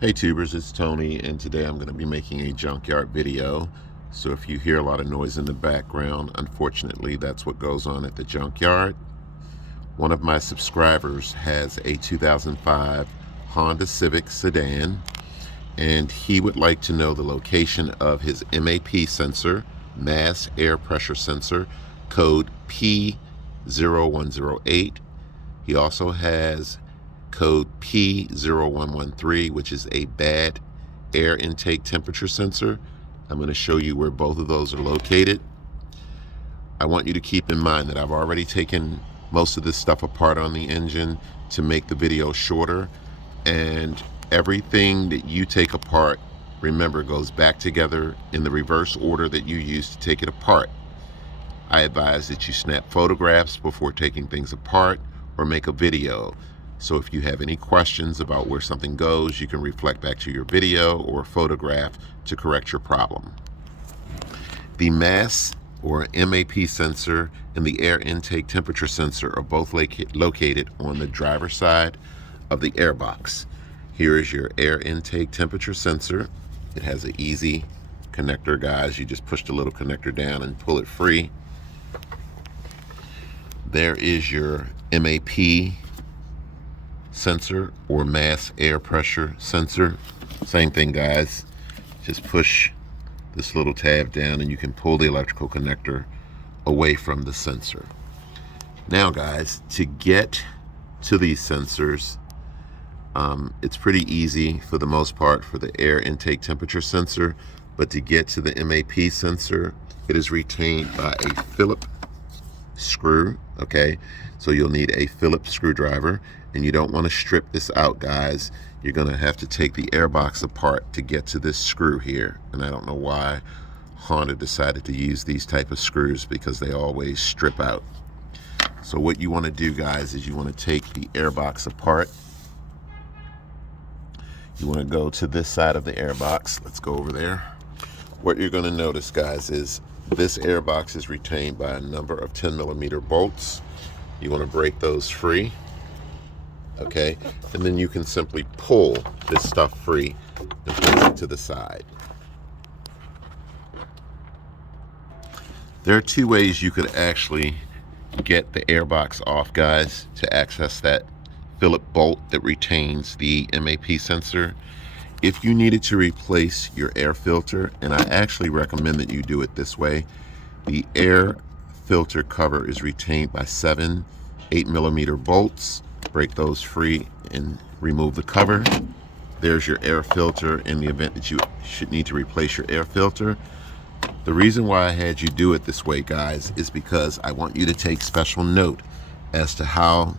Hey tubers, it's Tony, and today I'm going to be making a junkyard video. So if you hear a lot of noise in the background, unfortunately that's what goes on at the junkyard. One of my subscribers has a 2005 Honda Civic sedan, and he would like to know the location of his MAP sensor, mass air pressure sensor, code P0108. He also has code P0113, which is a bad air intake temperature sensor. I'm going to show you where both of those are located. I want you to keep in mind that I've already taken most of this stuff apart on the engine to make the video shorter, and everything that you take apart, remember, goes back together in the reverse order that you used to take it apart. I advise that you snap photographs before taking things apart or make a video. So if you have any questions about where something goes, you can reflect back to your video or photograph to correct your problem. The mass or MAP sensor and the air intake temperature sensor are both located on the driver's side of the airbox. Here is your air intake temperature sensor. It has an easy connector, guys. You just push the little connector down and pull it free. There is your MAP sensor or mass air pressure sensor. Same thing, guys. Just push this little tab down and you can pull the electrical connector away from the sensor. Now, guys, to get to these sensors, it's pretty easy for the most part for the air intake temperature sensor, but to get to the MAP sensor, it is retained by a Phillips screw. Okay, so you'll need a Phillips screwdriver, and you don't want to strip this out, guys. You're going to have to take the airbox apart to get to this screw here, and I don't know why Honda decided to use these type of screws, because they always strip out. So what you want to do, guys, is you want to take the airbox apart. You want to go to this side of the airbox. Let's go over there. What you're going to notice, guys, is this airbox is retained by a number of 10mm bolts. You want to break those free, okay? And then you can simply pull this stuff free and place it to the side. There are two ways you could actually get the airbox off, guys, to access that Phillips bolt that retains the MAP sensor. If you needed to replace your air filter, and I actually recommend that you do it this way, the air filter cover is retained by 7 8mm bolts. Break those free and remove the cover. There's your air filter in the event that you should need to replace your air filter. The reason why I had you do it this way, guys, is because I want you to take special note as to how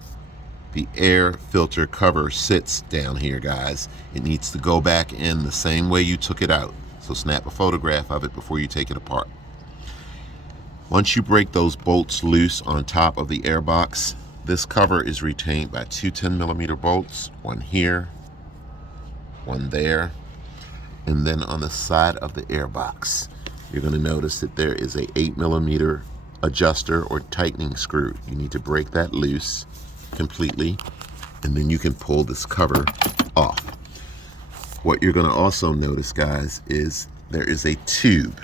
the air filter cover sits down here, guys. It needs to go back in the same way you took it out. So snap a photograph of it before you take it apart. Once you break those bolts loose on top of the airbox, this cover is retained by two 10mm bolts, one here, one there, and then on the side of the airbox, you're going to notice that there is a 8mm adjuster or tightening screw. You need to break that loose completely, and then you can pull this cover off. What you're going to also notice, guys, is there is a tube,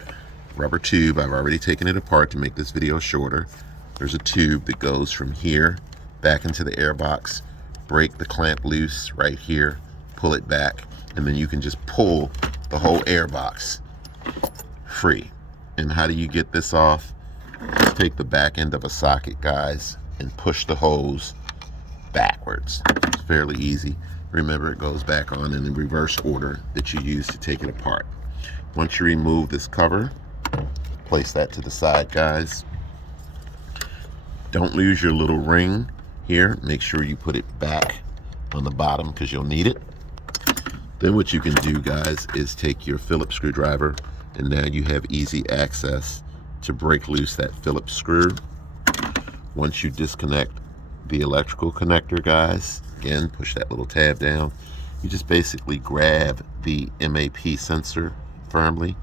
rubber tube. I've already taken it apart to make this video shorter. There's a tube that goes from here back into the airbox. Break the clamp loose right here, pull it back, and then you can just pull the whole airbox free. And how do you get this off? Just take the back end of a socket, guys, and push the hose backwards. It's fairly easy. Remember, it goes back on in the reverse order that you used to take it apart. Once you remove this cover, place that to the side, guys. Don't lose your little ring here. Make sure you put it back on the bottom, because you'll need it. Then what you can do, guys, is take your Phillips screwdriver, and now you have easy access to break loose that Phillips screw. Once you disconnect the electrical connector, guys, again, push that little tab down. You just basically grab the MAP sensor firmly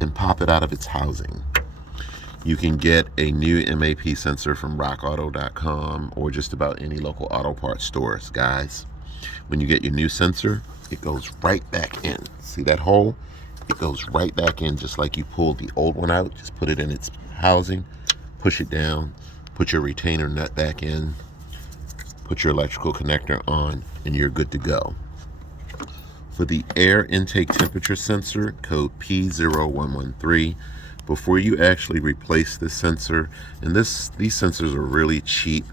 and pop it out of its housing. You can get a new MAP sensor from rockauto.com or just about any local auto parts stores, guys. When you get your new sensor, it goes right back in. See that hole? It goes right back in, just like you pulled the old one out. Just put it in its housing, push it down, put your retainer nut back in, put your electrical connector on, and you're good to go. For the air intake temperature sensor, code P0113, before you actually replace this sensor, and these sensors are really cheap.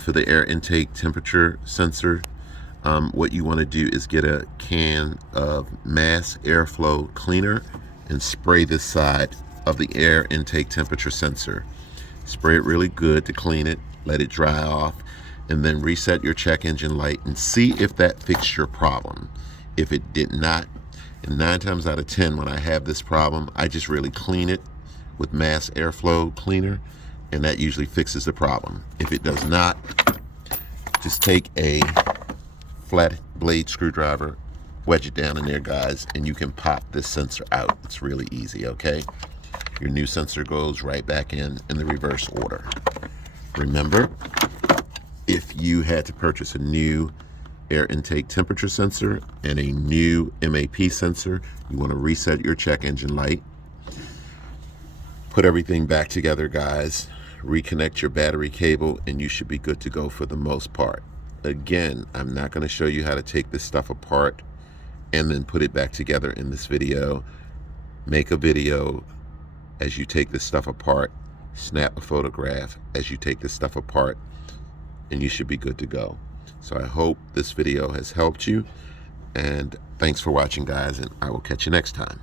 For the air intake temperature sensor, what you want to do is get a can of mass airflow cleaner and spray this side of the air intake temperature sensor. Spray it really good to clean it, let it dry off, and then reset your check engine light and see if that fixed your problem. If it did not, and 9 times out of 10 when I have this problem, I just really clean it with mass airflow cleaner, and that usually fixes the problem. If it does not, just take a flat blade screwdriver, wedge it down in there, guys, and you can pop this sensor out. It's really easy, okay? Your new sensor goes right back in the reverse order. Remember, if you had to purchase a new air intake temperature sensor and a new MAP sensor, you want to reset your check engine light, put everything back together, guys, reconnect your battery cable, and you should be good to go for the most part. Again, I'm not going to show you how to take this stuff apart and then put it back together in this video. Make a video as you take this stuff apart, snap a photograph as you take this stuff apart, and you should be good to go. So I hope this video has helped you, and thanks for watching, guys, and I will catch you next time.